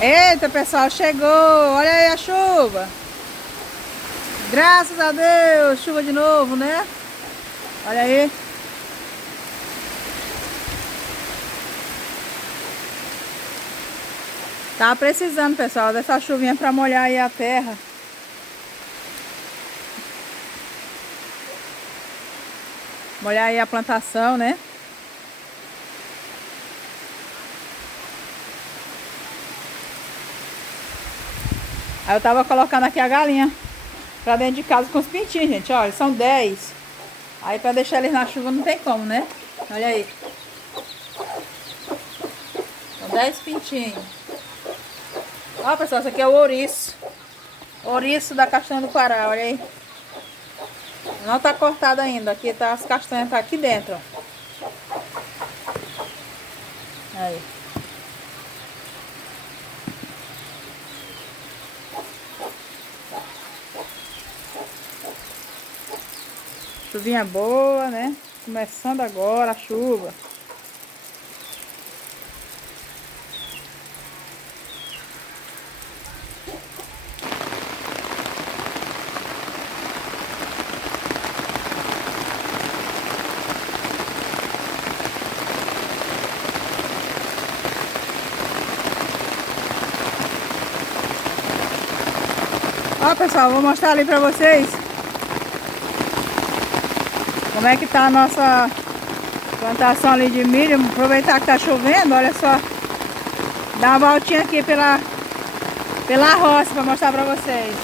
Eita, pessoal, chegou! Olha aí a chuva! Graças a Deus, chuva de novo, né? Olha aí. Tá precisando, pessoal, dessa chuvinha para molhar aí a terra. Molhar aí a plantação, né? Aí eu tava colocando aqui a galinha pra dentro de casa com os pintinhos, gente. Olha, são 10. Aí pra deixar eles na chuva não tem como, né? Olha aí. São 10 pintinhos. Ó, pessoal, esse aqui é o ouriço. Ouriço da castanha do Pará, olha aí. Não tá cortado ainda. Aqui tá, as castanhas tá aqui dentro, ó. Aí. Chuvinha boa, né? Começando agora a chuva. Ó, pessoal, vou mostrar ali pra vocês como é que tá a nossa plantação ali de milho. Aproveitar que tá chovendo, olha só. Dar uma voltinha aqui pela roça pra mostrar pra vocês.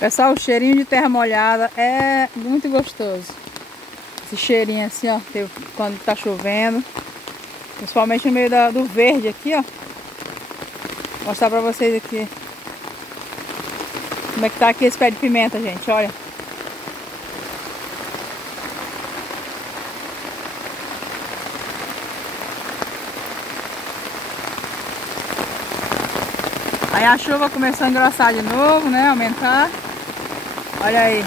Pessoal, o cheirinho de terra molhada é muito gostoso. Esse cheirinho assim, ó, quando tá chovendo. Principalmente no meio do verde aqui, ó. Vou mostrar pra vocês aqui como é que tá aqui esse pé de pimenta, gente, olha. Aí a chuva começou a engrossar de novo, né, aumentar. Olha aí.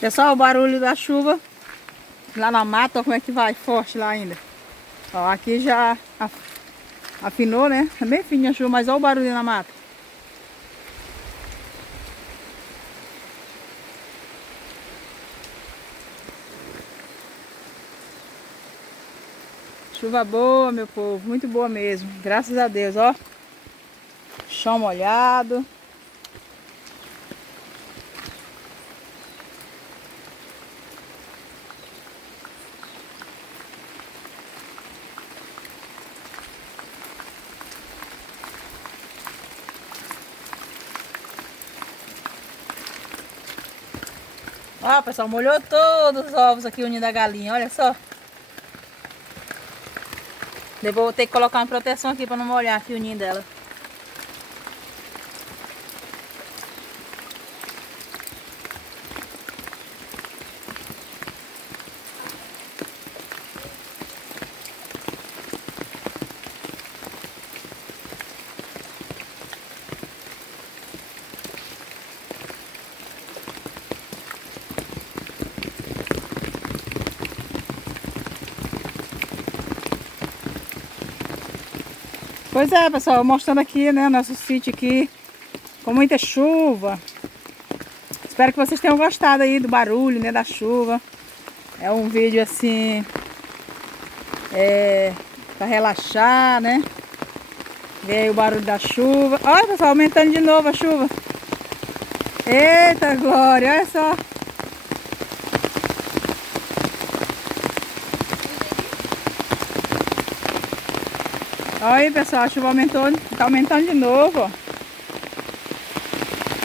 Pessoal, o barulho da chuva lá na mata, ó, como é que vai, forte lá ainda. Ó, aqui já afinou, né? É bem fininha a chuva, mas olha o barulho na mata. Chuva boa, meu povo, muito boa mesmo. Graças a Deus, ó. Chão molhado. Ó, pessoal, molhou todos os ovos aqui, o ninho da galinha, olha só. Eu vou ter que colocar uma proteção aqui para não molhar aqui o ninho dela. Pois é, pessoal, mostrando aqui, né, nosso sítio aqui, com muita chuva. Espero que vocês tenham gostado aí do barulho, né, da chuva. É um vídeo assim, para relaxar, né. Ver aí o barulho da chuva. Olha, pessoal, aumentando de novo a chuva. Eita glória, olha só. Olha aí, pessoal, a chuva aumentou, tá aumentando de novo, ó.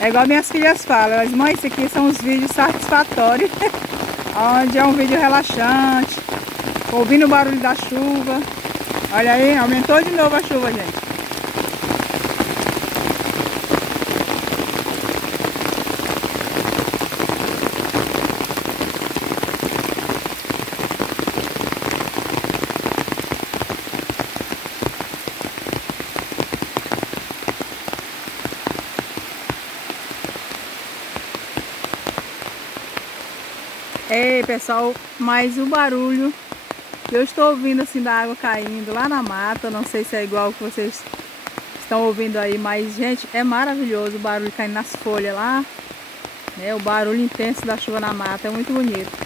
É igual minhas filhas falam, elas, mãe, isso aqui são os vídeos satisfatórios, onde é um vídeo relaxante, ouvindo o barulho da chuva. Olha aí, aumentou de novo a chuva, gente. Ei, pessoal, mas o barulho que eu estou ouvindo assim da água caindo lá na mata, não sei se é igual o que vocês estão ouvindo aí, mas gente, é maravilhoso o barulho caindo nas folhas lá, né? O barulho intenso da chuva na mata, é muito bonito.